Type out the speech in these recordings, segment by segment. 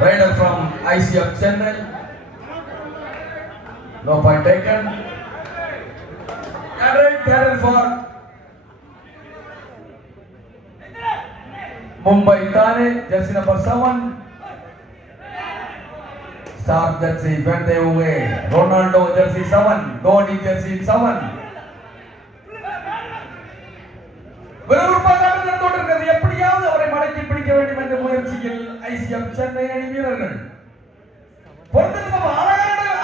Rider from ICF Chennai. No point taken. And right carrier for Mumbai Thane, jersey number 7. Star jersey went away. Ronaldo jersey 7. Dhoni jersey 7. எப்படியாவது அவரை மடக்கி பிடிக்க வேண்டும் என்ற முயற்சியில் ICF Chennai அணி வீரர்கள்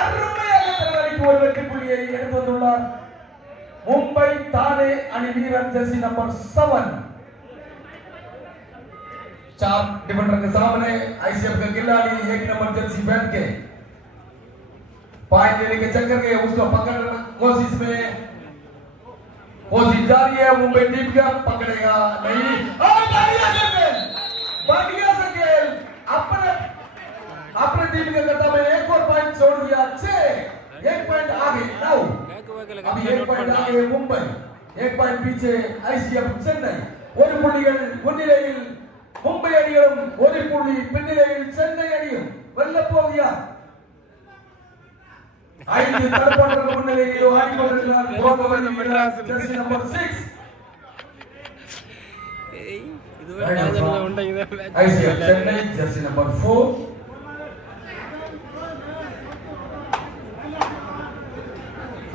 அருமையாக ஒரு வெற்றி புள்ளியை எடுத்து வந்துள்ளார். मुंबई ताने आणि वीरन जर्सी नंबर 7 चार डिफेंडर के सामने आईसीएफ का खिलाड़ी एक नंबर जर्सी पहन के पॉइंट लेने के चक्कर में उसको पकड़ने की कोशिश में कोशिश जारी है. मुंबई टीम का पकड़ेगा नहीं और बढ़िया से खेल अपने टीम के खाता में एक और पॉइंट छोड़ दिया. अच्छे एक पॉइंट आगे नाउ अभी एक पॉइंट आगे मुंबई एक पॉइंट पीछे आईसीएफ चेन्नई ஒரு புள்ளிகள் முன்னிலையில் மும்பை அணியும் ஒரு புள்ளி பின்னிலையில் சென்னை அணியும் வெல்ல போகியா. 5 தரப்பட்ட முன்னிலையில் ஆடிக்கொண்டிருக்கிறார் புரோகவதி மெட்ராஸ் ஜெர்சி நம்பர் 6 இதுவே நாஜல உண்டங்க ஐசிஎஃப் சென்னை ஜெர்சி நம்பர் 4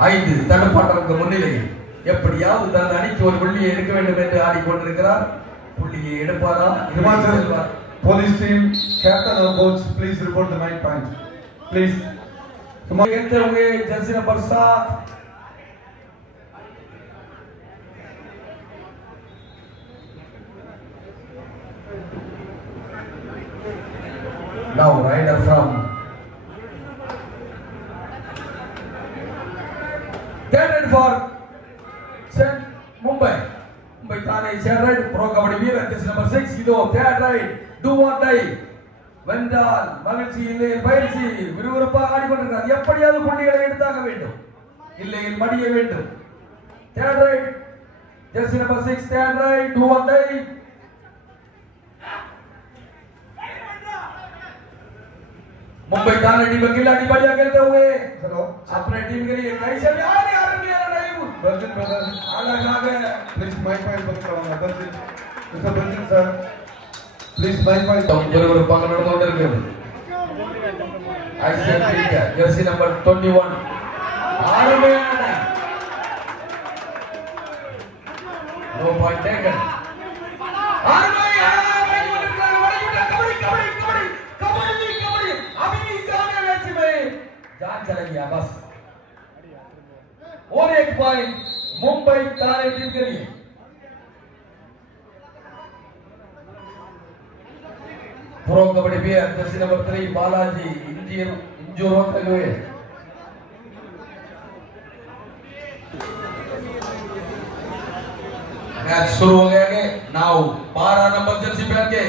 5 தடுப்பாட்டருக்கு முன்னிலையில் எப்படியாவது தன் அணிக்கு ஒரு புள்ளியை எடுக்க வேண்டும் என்று ஆடிக்கொண்டிருக்கிறார். புள்ளியை எடுப்பாரா? Himachal police team captain or coach please report the night point please. खेलते हुए Jersey number 7 now rider from Third for Mumbai Thane third right pro kabadi வீரர் ஜெர்சி நம்பர் 6 இதோ third right do or die வென்றால் மகிழ்ச்சி இல்லை பயிற்சி விறுவிறுப்பாக ஆடிக்கொண்டிருக்கிறார். எப்படியாவது புள்ளிகளை எடுத்தாக வேண்டும் இல்லையில் மடிய வேண்டும். third right Jersey number 6 third right do or die Mumbai Thane team के खिलाड़ी बढ़िया खेलते हुए अपने टीम के लिए कैसे भी आ रहे Bajit brother अलग आ गए please mic point पकड़वाना Bajit Mr. Bajit sir please mic point बरोबर पकड़ நடந்துட்டு ஐசிஎஃப் टीम का जर्सी नंबर 21 आरमेन नो पॉइंट टेकन जान चला गया बस. और एक पॉइंट मुंबई ताने टीम के लिए. Pro kabaddi player Jersey number 3 Balaji injure होते हुए मैच शुरू हो गया है. नाउ 12 नंबर जर्सी पहन के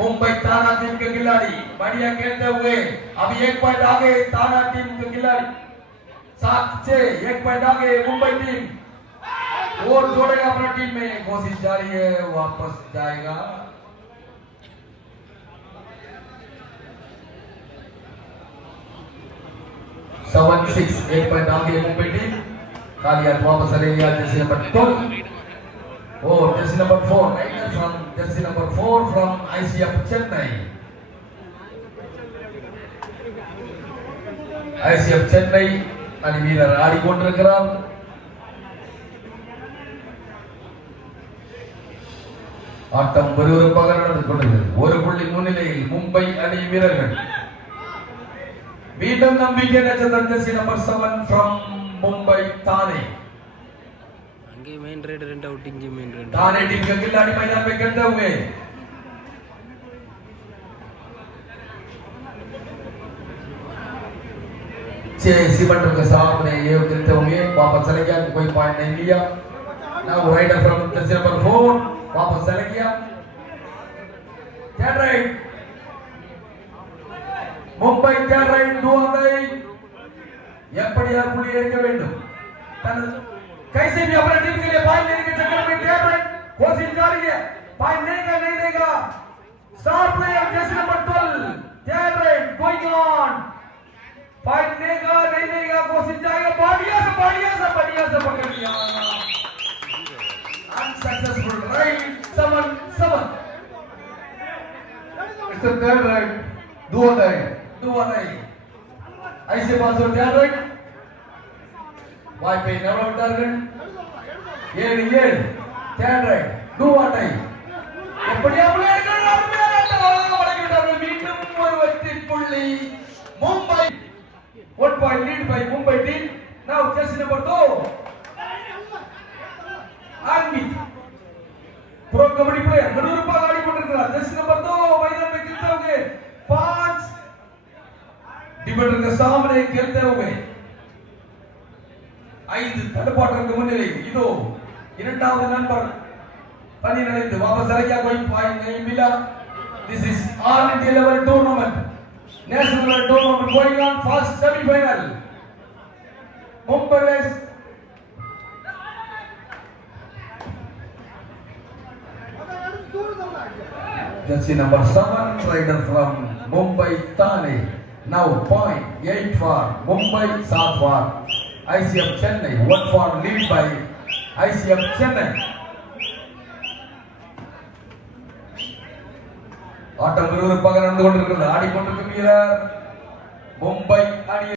मुंबई ताना टीम के खिलाड़ी बढ़िया खेलते हुए अभी एक पॉइंट आगे ताना टीम के खिलाड़ी 7-6 एक पॉइंट आगे मुंबई टीम और जोड़ेगा अपना टीम में. कोशिश जारी है वापस जाएगा 7-6 एक पॉइंट आगे मुंबई टीम. कालिया वापस चलेगी जर्सी नंबर 12 और Jersey number 4 from jersey number 4 from ICF Chennai. ICF Chennai அணி வீரர் ஆடிக்கொண்டிருக்கிறார். ஆட்டம் விறுவிறுப்பாக நடந்து கொண்டிருக்கிறது. ஒரு புள்ளி முன்னிலையில் மும்பை அணி வீரர்கள். மீண்டும் நம்பிக்கை நட்சத்திரம் jersey number 7 from Mumbai Thane. Main raid run out इंजी मेन रन थाने टीम के खिलाड़ी मैदान में खेलते हुए सीमेंटर के सामने ये खेलते हुए वापस चले गया. कोई पॉइंट नहीं लिया. Now raider from jersey number 4 वापस चले गया. Third right Mumbai third right दो नहीं எப்படியா புள்ளி எடுக்க வேண்டும். कैसे भी अपने टीम के लिए पॉइंट लेने के चक्कर में क्या है कोशिश जारी है. पॉइंट नहीं देगा स्टार प्लेयर जर्सी नंबर 12 क्या 200. Do or die. Do or die. ஐசி பால்சோ டேலண்ட் வாய்ப்பை நழுவிட்டார்கள். 7 டேலண்ட் do or die. எப்படியாவது மீண்டும் ஒரு வெற்றி புள்ளி Mumbai. 1 point lead by Mumbai team. Now jersey number 2 Angit pro kabaddi player मनोरूपा गाड़ी கொண்டிருக்கிறார். jersey number 2 मैदान में खेलते हुए 5 डिफेंडर के सामने खेलते हुए 5 தடுப்பாட்டருக்கு முன்னிலை. இதோ இரண்டாவது நம்பர் பணி நடந்து वापस आ गया. कोई पॉइंट नहीं मिला. This is all India level tournament, national level tournament going on. First semi final Mumbai West jersey number 7 rider from Mumbai Thane. Now point 8 for Mumbai, 7 for ICF Chennai. 1 for lead by ICF Chennai. ஆட்டம் விறுவிறுப்பாக நடந்து கொண்டிருக்கிறது. ஆடிக்கொண்டிருக்கும் வீரர் மும்பை அணி.